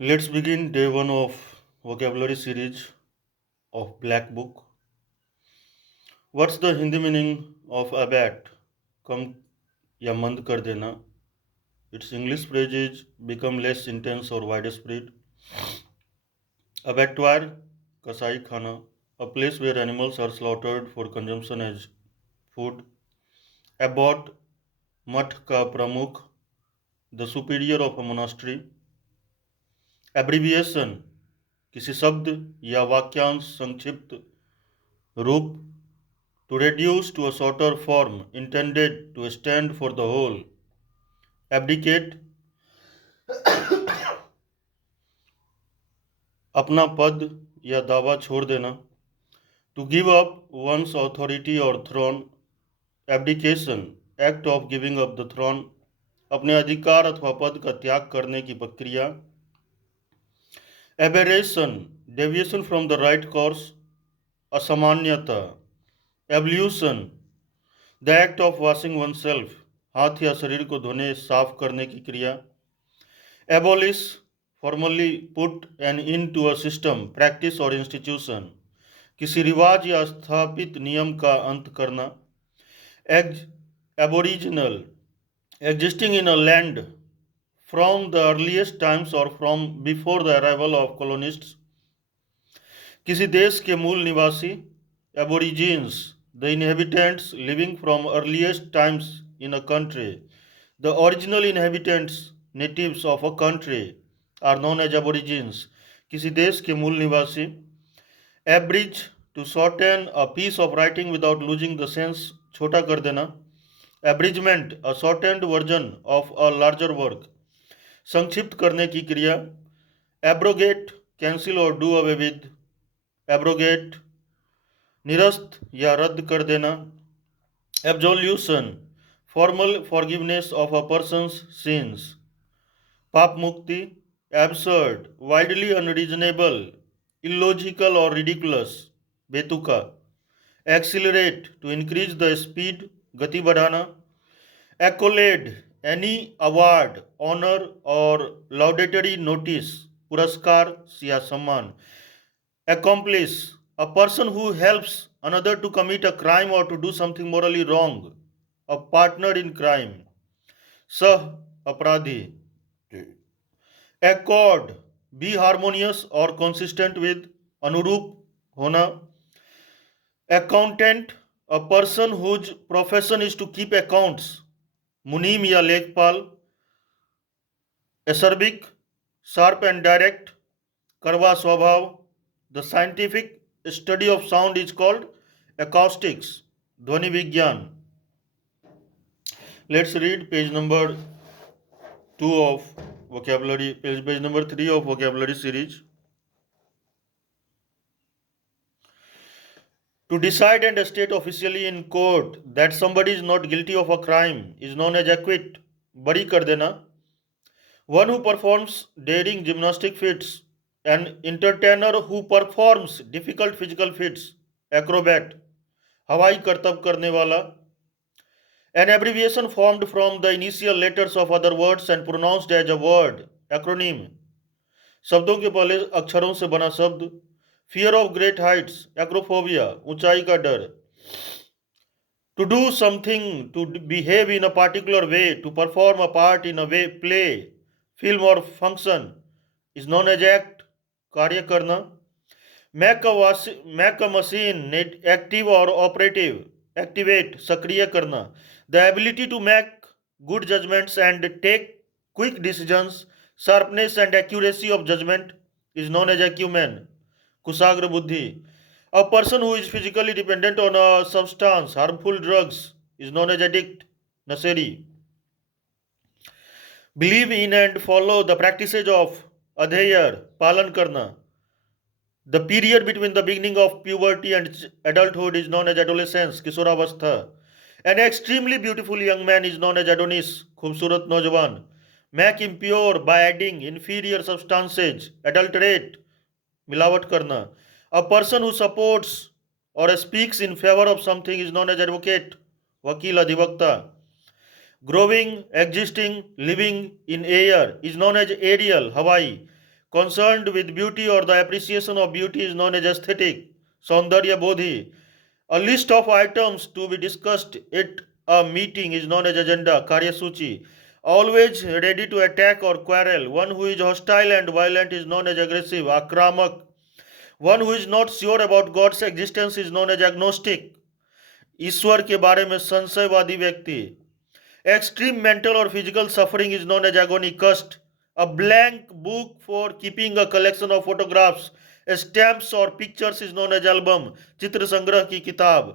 Let's begin day one of vocabulary series of Black Book. What's the Hindi meaning of abat? Come या मंद कर देना. Its English phrase is become less intense or widespread. Abattoir, कसाई खाना, a place where animals are slaughtered for consumption as food. Abbot, मठ का प्रमुख, the superior of a monastery. Abbreviation, किसी शब्द या वाक्यांश संक्षिप्त रूप. To reduce to a shorter form intended to stand for the whole. Abdicate, अपना पद या दावा छोड़ देना. To give up one's authority or throne. Abdication, act of giving up the throne. अपने अधिकार अथवा पद का त्याग करने की प्रक्रिया. Aberration, deviation from the right course. असामान्यता. Ablution, the act of washing oneself. हाथ या शरीर को धोने साफ करने की क्रिया. Abolish, formally put an end to a system, practice or institution. किसी रिवाज या स्थापित नियम का अंत करना. Aboriginal, existing in a land from the earliest times or from before the arrival of colonists. किसी देश के मूल निवासी. Aborigines, the inhabitants living from earliest times in a country. The original inhabitants, natives of a country, are known as aborigines. किसी देश के मूल निवासी. Abridge, to shorten a piece of writing without losing the sense, छोटा कर देना. Abridgment, a shortened version of a larger work. संक्षिप्त करने की क्रिया. Abrogate, cancel or do away with. Abrogate, निरस्त या रद्द कर देना. Absolution, formal forgiveness of a person's sins. पाप मुक्ति. Absurd, widely unreasonable, illogical or ridiculous, बेतुका. Accelerate, to increase the speed, गति बढ़ाना. Accolade, any award, honor or laudatory notice, पुरस्कार या सम्मान. Accomplice, a person who helps another to commit a crime or to do something morally wrong, a partner in crime. Sah, अपराधी. Accord, be harmonious or consistent with, अनुरूप होना. Accountant, a person whose profession is to keep accounts, मुनीम या लेखपाल. Acerbic, sharp and direct, कड़वा स्वभाव. The scientific study of sound is called acoustics, ध्वनि विज्ञान. Let's read page number 2 of vocabulary, page number 3 of vocabulary series. To decide and state officially in court that somebody is not guilty of a crime is known as acquit, बरी कर देना. One who performs daring gymnastic feats. An entertainer who performs difficult physical feats, acrobat, हवाई करतब करने वाला. An abbreviation formed from the initial letters of other words and pronounced as a word, acronym, शब्दों के पहले अक्षरों से बना शब्द. Fear of great heights, acrophobia, ऊंचाई का डर. To do something, to behave in a particular way, to perform a part in a way, play, film or function, is known as act, कार्य करना. Make a machine active or operative, activate, सक्रिय करना. The ability to make good judgments and take quick decisions, sharpness and accuracy of judgment is known as acumen, कुशाग्र बुद्धि. A person who is physically dependent on a substance, harmful drugs, is known as addict, नशेड़ी. Believe in and follow the practices of, अधेयर, पालन करना. The period between the beginning of puberty and adulthood is known as adolescence, किशोरावस्था. An extremely beautiful young man is known as Adonis, खूबसूरत नौजवान. Make impure by adding inferior substances, adulterate, मिलावट करना. A person who supports or speaks in favor of something is known as advocate, वकील अधिवक्ता. Growing, existing, living in air is known as aerial, हवाई. concerned with beauty or the appreciation of beauty is known as aesthetic, Saundarya Bodhi. A list of items to be discussed at a meeting is known as agenda, Karyasuchi. Always ready to attack or quarrel. One who is hostile and violent is known as aggressive, Akramak. One who is not sure about God's existence is known as agnostic. ईश्वर के बारे में संशयवादी व्यक्ति. Extreme mental or physical suffering is known as agony, kast. A blank book for keeping a collection of photographs, stamps or pictures is known as album, चित्र संग्रह की किताब.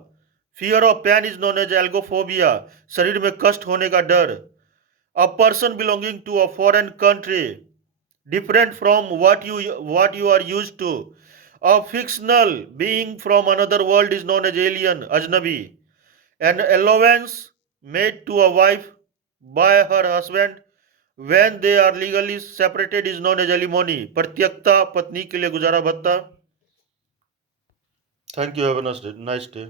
Fear of pain is known as algophobia, शरीर में कष्ट होने का डर. A person belonging to a foreign country, different from what you are used to. A fictional being from another world is known as alien, ajnabi. An allowance made to a wife by her husband when they are legally separated is known as alimony. प्रत्यक्षता, पत्नी के लिए गुजारा भत्ता. Thank you. Have a nice day.